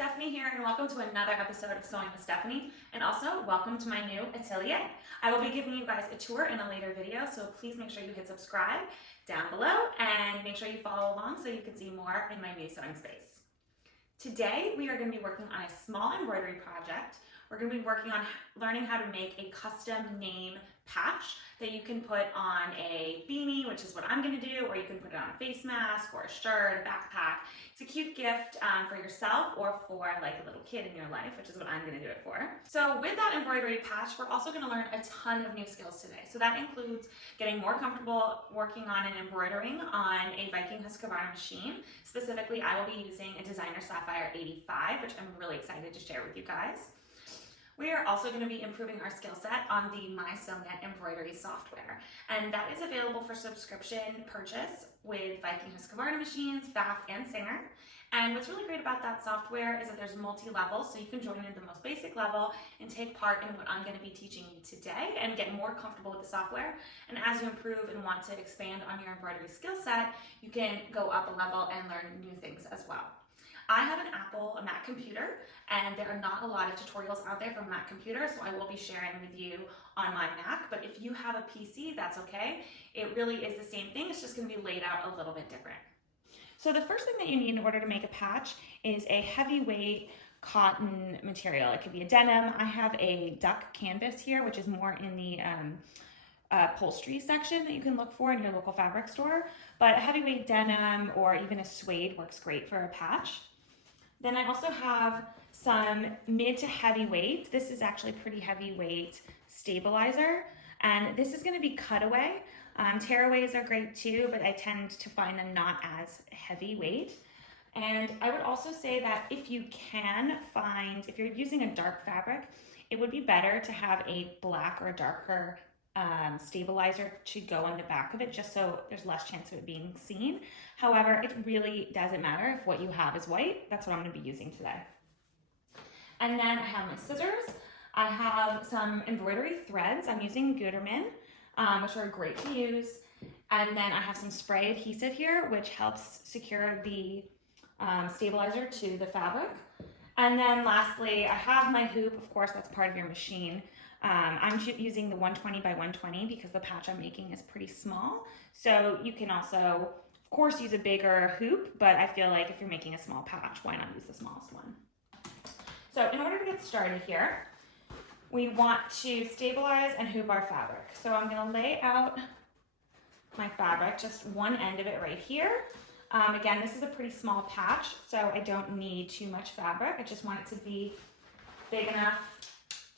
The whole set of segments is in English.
Stephanie here, and welcome to another episode of Sewing with Stephanie, and also welcome to my new atelier. I will be giving you guys a tour in a later video, so please make sure you hit subscribe down below and make sure you follow along so you can see more in my new sewing space. Today we are going to be working on a small embroidery project. We're going to be working on learning how to make a custom name patch that you can put on a beanie, which is what I'm going to do, or you can put it on a face mask or a shirt, a backpack. It's a cute gift for yourself or for like a little kid in your life, which is what I'm going to do it for. So with that embroidery patch, we're also going to learn a ton of new skills today. So that includes getting more comfortable working on and embroidering on a Viking Husqvarna machine. Specifically, I will be using a Designer Sapphire 85, which I'm really excited to share with you guys. We are also going to be improving our skill set on the MySewnet embroidery software, and that is available for subscription purchase with Viking Husqvarna machines, FAF, and Singer. And what's really great about that software is that there's multi-levels, so you can join in at the most basic level and take part in what I'm going to be teaching you today and get more comfortable with the software. And as you improve and want to expand on your embroidery skill set, you can go up a level and learn new things as well. I have an a Mac computer, and there are not a lot of tutorials out there for Mac computer, so I will be sharing with you on my Mac, but if you have a PC, that's okay. It really is the same thing, it's just gonna be laid out a little bit different. So the first thing that you need in order to make a patch is a heavyweight cotton material. It could be a denim. I have a duck canvas here, which is more in the upholstery section that you can look for in your local fabric store, but a heavyweight denim or even a suede works great for a patch. Then I also have some mid to heavyweight. This is actually pretty heavyweight stabilizer, and this is going to be cutaway. Tearaways are great too, but I tend to find them not as heavyweight. And I would also say that if you can find, if you're using a dark fabric, it would be better to have a black or a darker stabilizer to go on the back of it, just so there's less chance of it being seen. However, it really doesn't matter if what you have is white. That's what I'm going to be using today. And then I have my scissors. I have some embroidery threads. I'm using Gutermann, which are great to use. And then I have some spray adhesive here, which helps secure the stabilizer to the fabric. And then lastly, I have my hoop. Of course, that's part of your machine. I'm using the 120 by 120 because the patch I'm making is pretty small. So you can also, of course, use a bigger hoop, but I feel like if you're making a small patch, why not use the smallest one? So in order to get started here, we want to stabilize and hoop our fabric. So I'm going to lay out my fabric, just one end of it right here. Again, this is a pretty small patch, so I don't need too much fabric. I just want it to be big enough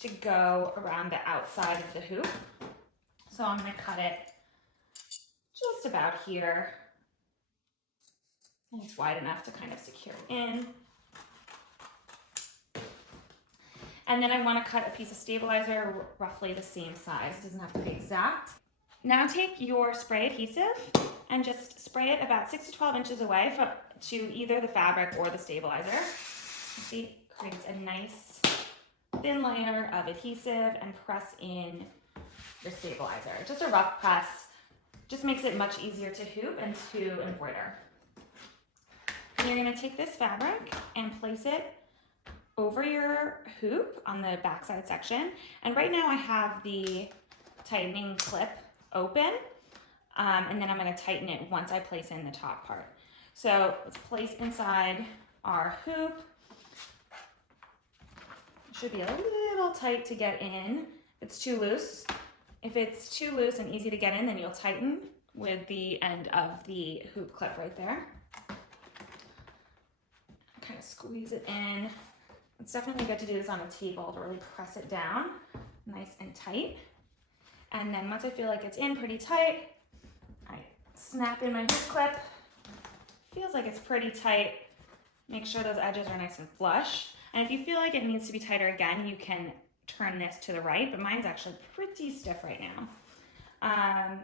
to go around the outside of the hoop. So I'm going to cut it just about here. And it's wide enough to kind of secure in. And then I want to cut a piece of stabilizer roughly the same size. It doesn't have to be exact. Now take your spray adhesive and just spray it about 6 to 12 inches away to either the fabric or the stabilizer. See, it creates a nice thin layer of adhesive and press in your stabilizer. Just a rough press just makes it much easier to hoop and to embroider. And you're going to take this fabric and place it over your hoop on the backside section. And right now I have the tightening clip open, and then I'm going to tighten it once I place in the top part. So let's place inside our hoop. Should be a little tight to get in. It's too loose. If it's too loose and easy to get in, then you'll tighten with the end of the hoop clip right there. Kind of squeeze it in. It's definitely good to do this on a table to really press it down nice and tight. And then once I feel like it's in pretty tight, I snap in my hoop clip. Feels like it's pretty tight. Make sure those edges are nice and flush. And if you feel like it needs to be tighter again, you can turn this to the right, but mine's actually pretty stiff right now.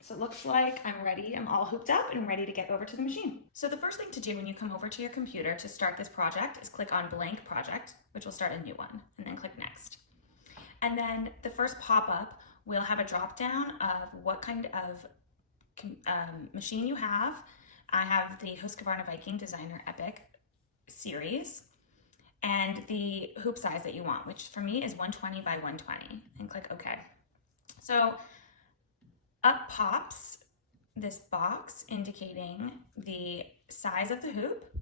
So it looks like I'm ready. I'm all hooped up and ready to get over to the machine. So the first thing to do when you come over to your computer to start this project is click on Blank Project, which will start a new one, and then click Next. And then the first pop-up will have a drop-down of what kind of machine you have. I have the Husqvarna Viking Designer Epic series. and the hoop size that you want, which for me is 120 by 120, and click OK. So up pops this box indicating the size of the hoop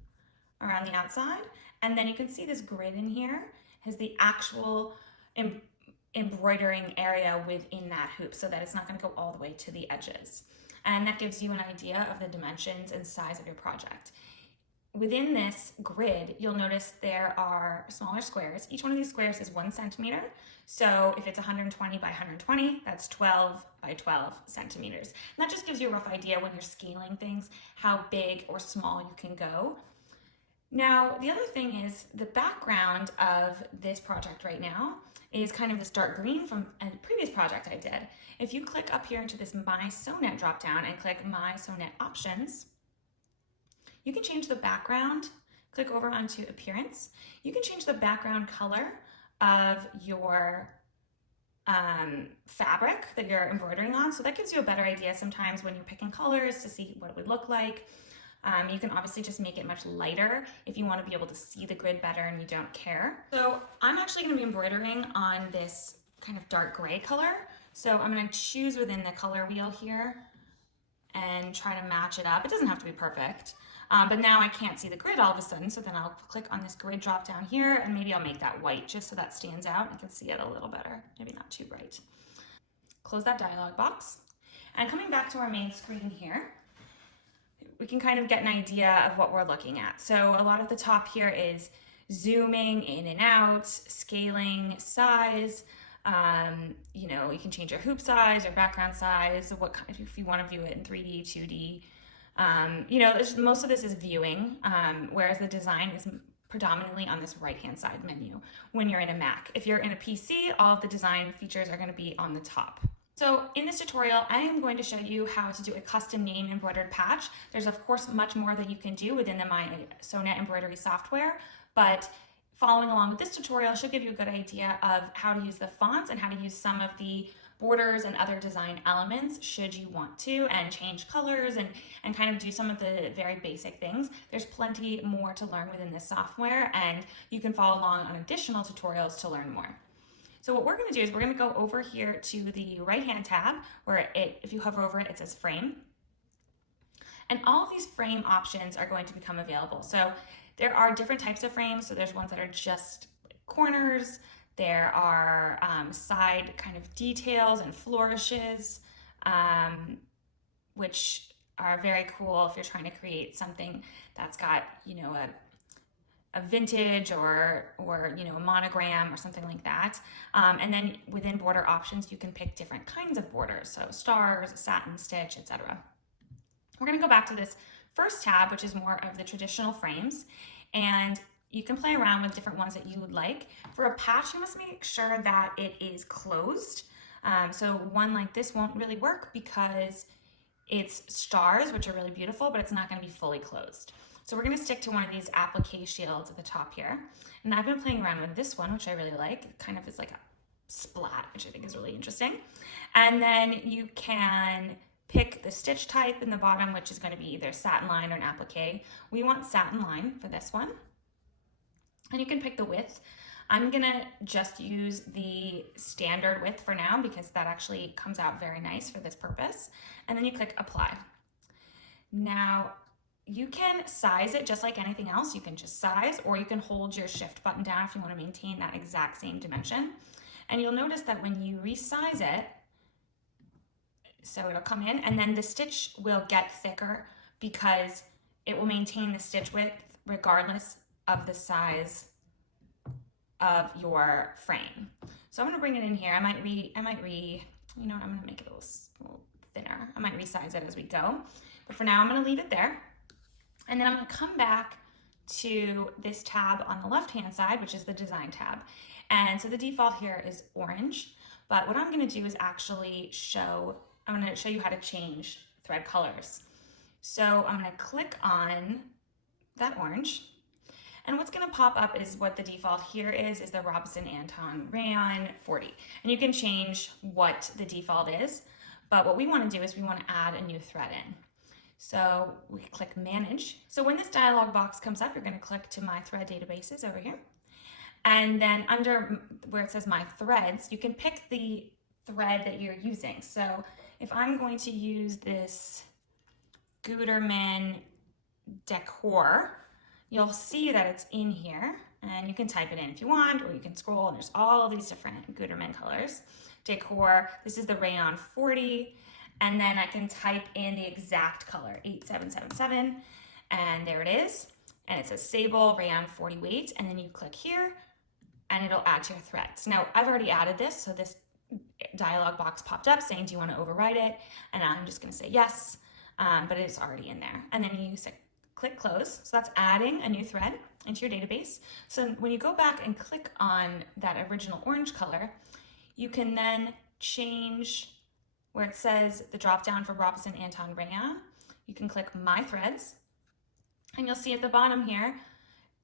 around the outside, and then you can see this grid in here has the actual embroidering area within that hoop so that it's not going to go all the way to the edges. And that gives you an idea of the dimensions and size of your project. Within this grid, you'll notice there are smaller squares. Each one of these squares is 1 centimeter. So if it's 120 by 120, that's 12 by 12 centimeters. And that just gives you a rough idea when you're scaling things, how big or small you can go. Now, the other thing is the background of this project right now is kind of this dark green from a previous project I did. If you click up here into this MySewnet dropdown and click MySewnet options, you can change the background, click over onto appearance. You can change the background color of your fabric that you're embroidering on. So that gives you a better idea sometimes when you're picking colors to see what it would look like. You can obviously just make it much lighter if you want to be able to see the grid better and you don't care. So I'm actually going to be embroidering on this kind of dark gray color. So I'm going to choose within the color wheel here and try to match it up. It doesn't have to be perfect, but now I can't see the grid all of a sudden. So then I'll click on this grid drop down here and maybe I'll make that white just so that stands out. I can see it a little better, maybe not too bright. Close that dialog box. And coming back to our main screen here, we can kind of get an idea of what we're looking at. So a lot of the top here is zooming in and out, scaling, size. You know, you can change your hoop size or background size, what kind, if you want to view it in 3D, 2D. You know, most of this is viewing, whereas the design is predominantly on this right-hand side menu when you're in a Mac. If you're in a PC, all of the design features are going to be on the top. So in this tutorial, I am going to show you how to do a custom name embroidered patch. There's of course much more that you can do within the MySewnet embroidery software, but following along with this tutorial should give you a good idea of how to use the fonts and how to use some of the borders and other design elements should you want to, and change colors and kind of do some of the very basic things. There's plenty more to learn within this software, and you can follow along on additional tutorials to learn more. So what we're going to do is we're going to go over here to the right-hand tab where if you hover over it, it says frame. And all of these frame options are going to become available. So there are different types of frames. So there's ones that are just corners. There are side kind of details and flourishes, which are very cool if you're trying to create something that's got, you know, a vintage or you know, a monogram or something like that. And then within border options, you can pick different kinds of borders. So stars, satin stitch, etc. We're going to go back to this first tab, which is more of the traditional frames. And you can play around with different ones that you would like. For a patch, you must make sure that it is closed. So one like this won't really work because it's stars, which are really beautiful, but it's not going to be fully closed. So we're going to stick to one of these applique shields at the top here. And I've been playing around with this one, which I really like. It kind of is like a splat, which I think is really interesting. And then you can pick the stitch type in the bottom, which is going to be either satin line or an applique. We want satin line for this one. And you can pick the width. I'm going to just use the standard width for now because that actually comes out very nice for this purpose. And then you click apply. Now, you can size it just like anything else. You can just size, or you can hold your shift button down if you want to maintain that exact same dimension. And you'll notice that when you resize it, so it'll come in and then the stitch will get thicker because it will maintain the stitch width regardless of the size of your frame. So I'm going to bring it in here. I might you know what, I'm going to make it a little thinner. I might resize it as we go, but for now I'm going to leave it there. And then I'm going to come back to this tab on the left-hand side, which is the design tab. And so the default here is orange, but what I'm going to do is actually I'm going to show you how to change thread colors. So I'm going to click on that orange. And what's going to pop up is what the default here is the Robinson Anton Rayon 40. And you can change what the default is, but what we want to do is we want to add a new thread in. So we click manage. So when this dialog box comes up, you're going to click to my thread databases over here. And then under where it says my threads, you can pick the thread that you're using. So if I'm going to use this Gutermann decor, you'll see that it's in here, and you can type it in if you want, or you can scroll, and there's all of these different Gutermann colors. Decor, this is the rayon 40, and then I can type in the exact color, 8777, and there it is. And it says sable rayon 40 weight, and then you click here, and it'll add to your threads. Now, I've already added this, so this dialog box popped up saying, do you want to override it? And I'm just going to say yes, but it's already in there. And then you click close. So that's adding a new thread into your database. So when you go back and click on that original orange color, you can then change where it says the drop down for Robinson Anton rayon. You can click my threads, and you'll see at the bottom here,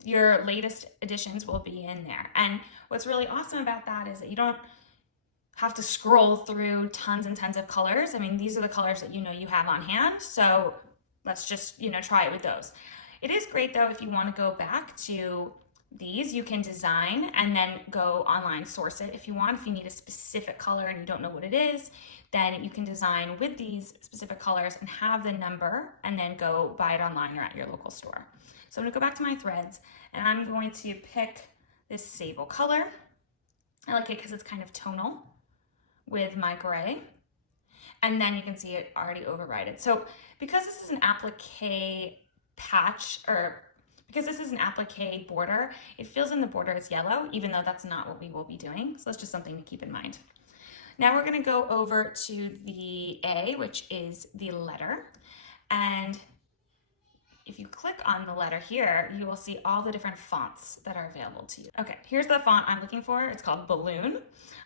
your latest additions will be in there. And what's really awesome about that is that you don't have to scroll through tons and tons of colors. I mean, these are the colors that you know you have on hand. So let's just, try it with those. It is great though, if you want to go back to these, you can design and then go online source it if you want. If you need a specific color and you don't know what it is, then you can design with these specific colors and have the number and then go buy it online or at your local store. So I'm going to go back to my threads, and I'm going to pick this sable color. I like it because it's kind of tonal with my gray. And then you can see it already overridden. So because this is an applique patch, or because this is an applique border, it fills in the border as yellow, even though that's not what we will be doing. So that's just something to keep in mind. Now we're going to go over to the A, which is the letter. And if you click on the letter here, you will see all the different fonts that are available to you. Okay, here's the font I'm looking for. It's called Balloon.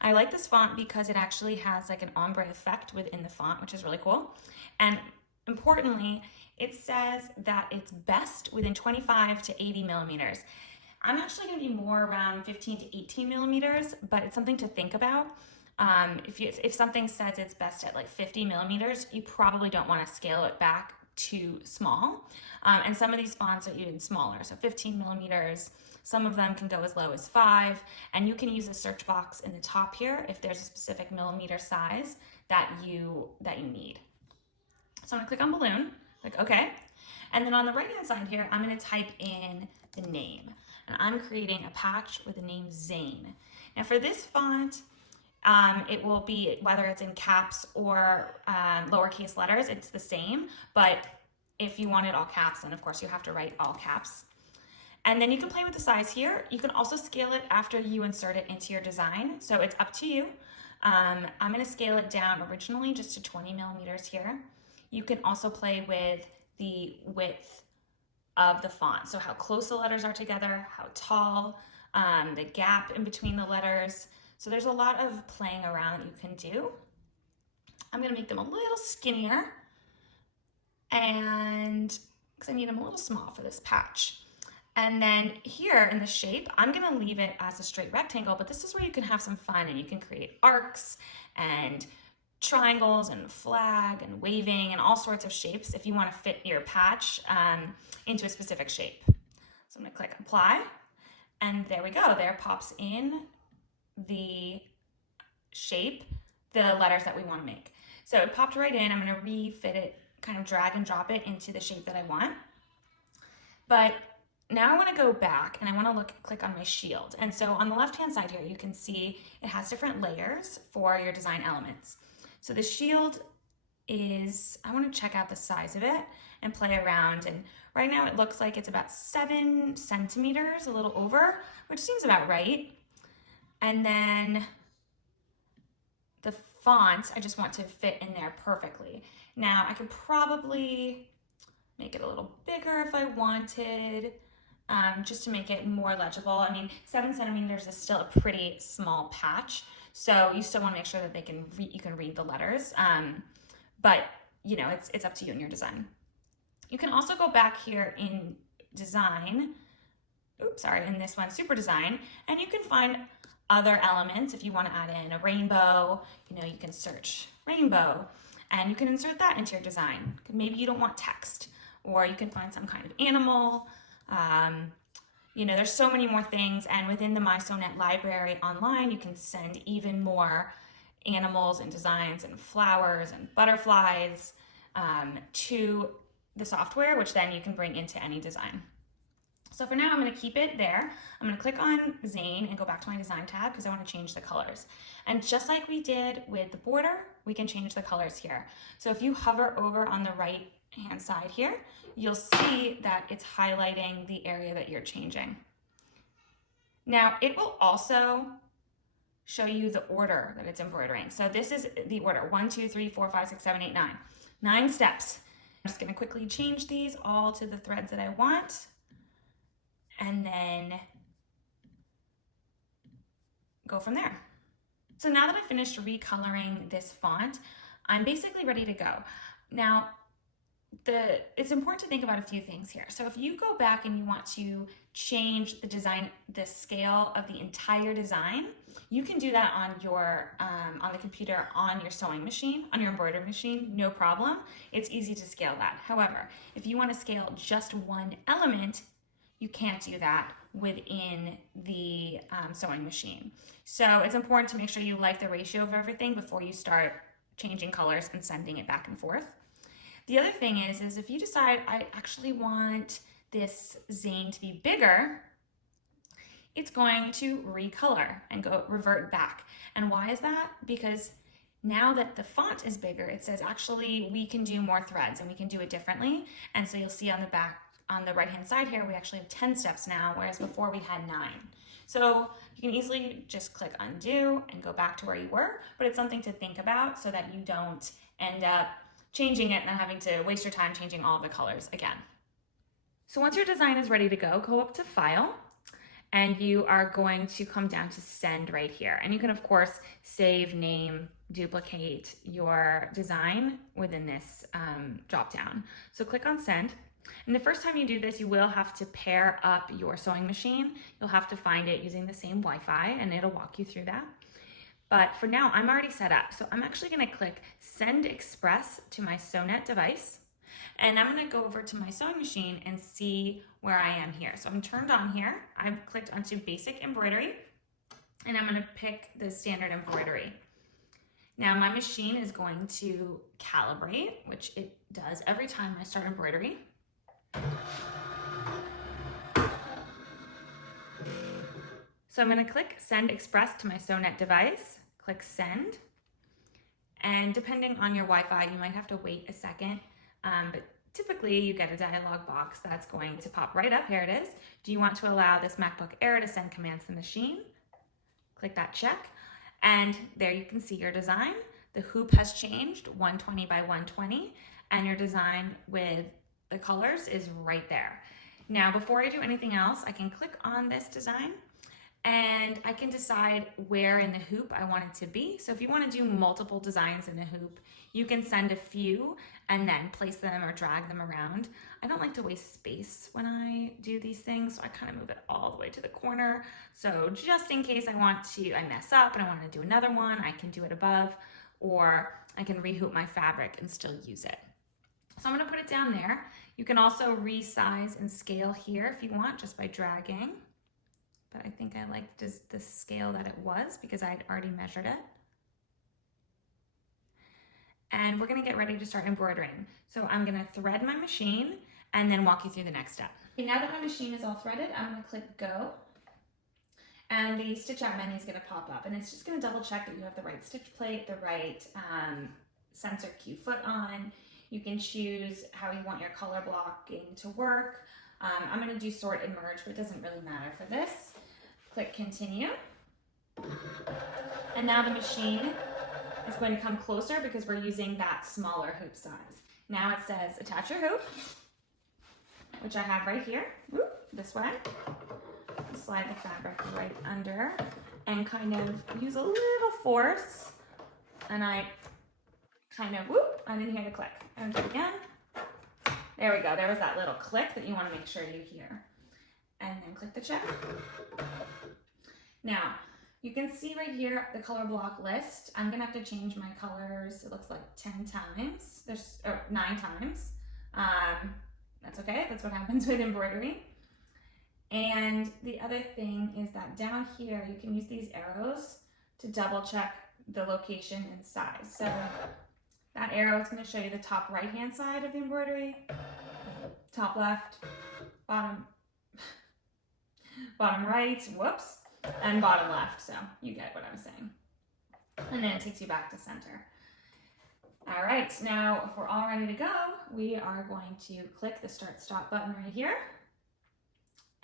I like this font because it actually has like an ombre effect within the font, which is really cool. And importantly, it says that it's best within 25 to 80 millimeters. I'm actually going to be more around 15 to 18 millimeters, but it's something to think about. If something says it's best at like 50 millimeters, you probably don't want to scale it back too small. And some of these fonts are even smaller, so 15 millimeters. Some of them can go as low as 5, and you can use a search box in the top here if there's a specific millimeter size that you need. So I'm gonna click on Balloon, click OK, and then on the right hand side here, I'm gonna type in the name, and I'm creating a patch with the name Zane. Now for this font, it will be, whether it's in caps or lowercase letters, it's the same, but if you wanted all caps, then of course you have to write all caps. And then you can play with the size here. You can also scale it after you insert it into your design, so it's up to you. I'm gonna scale it down originally just to 20 millimeters here. You can also play with the width of the font, so how close the letters are together, how tall, the gap in between the letters. So there's a lot of playing around that you can do. I'm gonna make them a little skinnier, and because I need them a little small for this patch. And then here in the shape, I'm gonna leave it as a straight rectangle, but this is where you can have some fun and you can create arcs and triangles and flag and waving and all sorts of shapes if you wanna fit your patch into a specific shape. So I'm gonna click apply, and there we go. There pops in the shape, the letters that we want to make. So it popped right in. I'm going to refit it, kind of drag and drop it into the shape that I want. But now I want to go back and I want to click on my shield. And so on the left hand side here, you can see it has different layers for your design elements. So the shield is, I want to check out the size of it and play around. And right now it looks like it's about 7 centimeters, a little over, which seems about right. And then the font, I just want to fit in there perfectly. Now I could probably make it a little bigger if I wanted, just to make it more legible. I mean, 7 centimeters is still a pretty small patch, so you still want to make sure that you can read the letters. But it's up to you in your design. You can also go back here in design, in this one, super design, and you can find other elements. If you want to add in a rainbow, you can search rainbow. and you can insert that into your design. Maybe you don't want text, or you can find some kind of animal. You know, there's so many more things, and within the MySewnet library online, you can send even more animals and designs and flowers and butterflies to the software, which then you can bring into any design. So for now, I'm going to keep it there. I'm going to click on Zane and go back to my design tab because I want to change the colors. And just like we did with the border, we can change the colors here. So if you hover over on the right hand side here, you'll see that it's highlighting the area that you're changing. Now it will also show you the order that it's embroidering. So this is the order: 1, 2, 3, 4, 5, 6, 7, 8, 9. 9 steps. I'm just going to quickly change these all to the threads that I want, and then go from there. So now that I've finished recoloring this font, I'm basically ready to go. Now, it's important to think about a few things here. So if you go back and you want to change the design, the scale of the entire design, you can do that on your on the computer, on your sewing machine, on your embroidery machine, no problem. It's easy to scale that. However, if you want to scale just one element, you can't do that within the sewing machine. So it's important to make sure you like the ratio of everything before you start changing colors and sending it back and forth. The other thing is if you decide I actually want this zane to be bigger, it's going to recolor and revert back. And why is that? Because now that the font is bigger, it says actually we can do more threads and we can do it differently. And so you'll see on the back, on the right hand side here, we actually have 10 steps now, whereas before we had 9. So you can easily just click undo and go back to where you were, but it's something to think about so that you don't end up changing it and then having to waste your time changing all of the colors again. So once your design is ready to go up to File, and you are going to come down to Send right here. And you can, of course, save, name, duplicate your design within this drop down. So click on Send. And the first time you do this, you will have to pair up your sewing machine. You'll have to find it using the same Wi-Fi, and it'll walk you through that. But for now, I'm already set up. So I'm actually going to click Send Express to my MySewnet device. And I'm going to go over to my sewing machine and see where I am here. So I'm turned on here. I've clicked onto Basic Embroidery, and I'm going to pick the Standard Embroidery. Now my machine is going to calibrate, which it does every time I start embroidery. So I'm going to click Send Express to my MySewnet device, click Send, and depending on your Wi-Fi, you might have to wait a second, but typically you get a dialog box that's going to pop right up. Here it is. Do you want to allow this MacBook Air to send commands to the machine? Click that check, and there you can see your design. The hoop has changed, 120 by 120, and your design with the colors is right there. Now, before I do anything else, I can click on this design and I can decide where in the hoop I want it to be. So if you want to do multiple designs in the hoop, you can send a few and then place them or drag them around. I don't like to waste space when I do these things, so I kind of move it all the way to the corner. So just in case I mess up and I want to do another one, I can do it above, or I can rehoop my fabric and still use it. So I'm going to put it down there. You can also resize and scale here if you want, just by dragging. But I think I like the scale that it was because I had already measured it. And we're going to get ready to start embroidering. So I'm going to thread my machine and then walk you through the next step. Okay, now that my machine is all threaded, I'm going to click Go. And the stitch out menu is going to pop up, and it's just going to double check that you have the right stitch plate, the right sensor cue foot on. You can choose how you want your color blocking to work. I'm going to do sort and merge, but it doesn't really matter for this. Click Continue. And now the machine is going to come closer because we're using that smaller hoop size. Now it says attach your hoop, which I have right here, this way. Slide the fabric right under and kind of use a little force, and I kind of, I didn't hear the click. And do it again. There we go. There was that little click that you want to make sure you hear. And then click the check. Now, You can see right here the color block list. I'm gonna have to change my colors. It looks like 10 times. There's 9 times. That's okay. That's what happens with embroidery. And the other thing is that down here, you can use these arrows to double check the location and size. So that arrow is going to show you the top right-hand side of the embroidery, top left, bottom right, whoops, and bottom left. So you get what I'm saying. And then it takes you back to center. All right, now if we're all ready to go, we are going to click the Start Stop button right here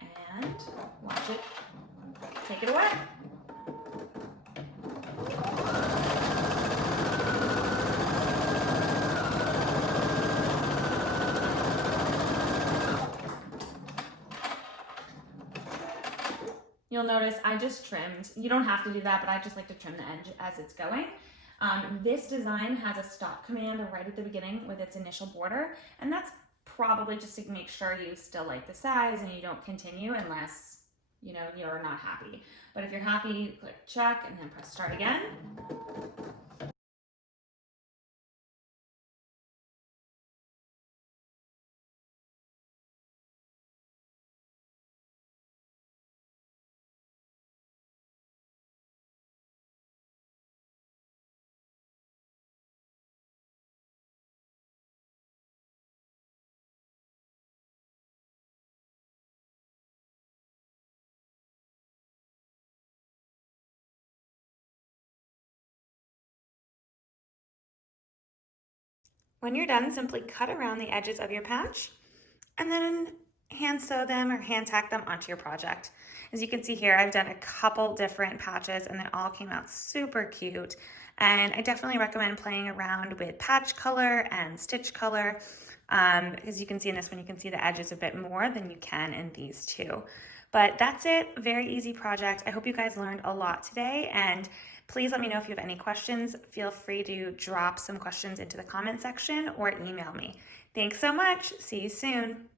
and watch it take it away. You'll notice I just trimmed. You don't have to do that, but I just like to trim the edge as it's going. This design has a stop command right at the beginning with its initial border, and that's probably just to make sure you still like the size and you don't continue unless you're not happy. But if you're happy, click check and then press start again. When you're done, simply cut around the edges of your patch and then hand sew them or hand tack them onto your project. As you can see here, I've done a couple different patches and they all came out super cute. And I definitely recommend playing around with patch color and stitch color because you can see in this one, you can see the edges a bit more than you can in these two. But that's it, very easy project. I hope you guys learned a lot today, and please let me know if you have any questions. Feel free to drop some questions into the comment section or email me. Thanks so much. See you soon.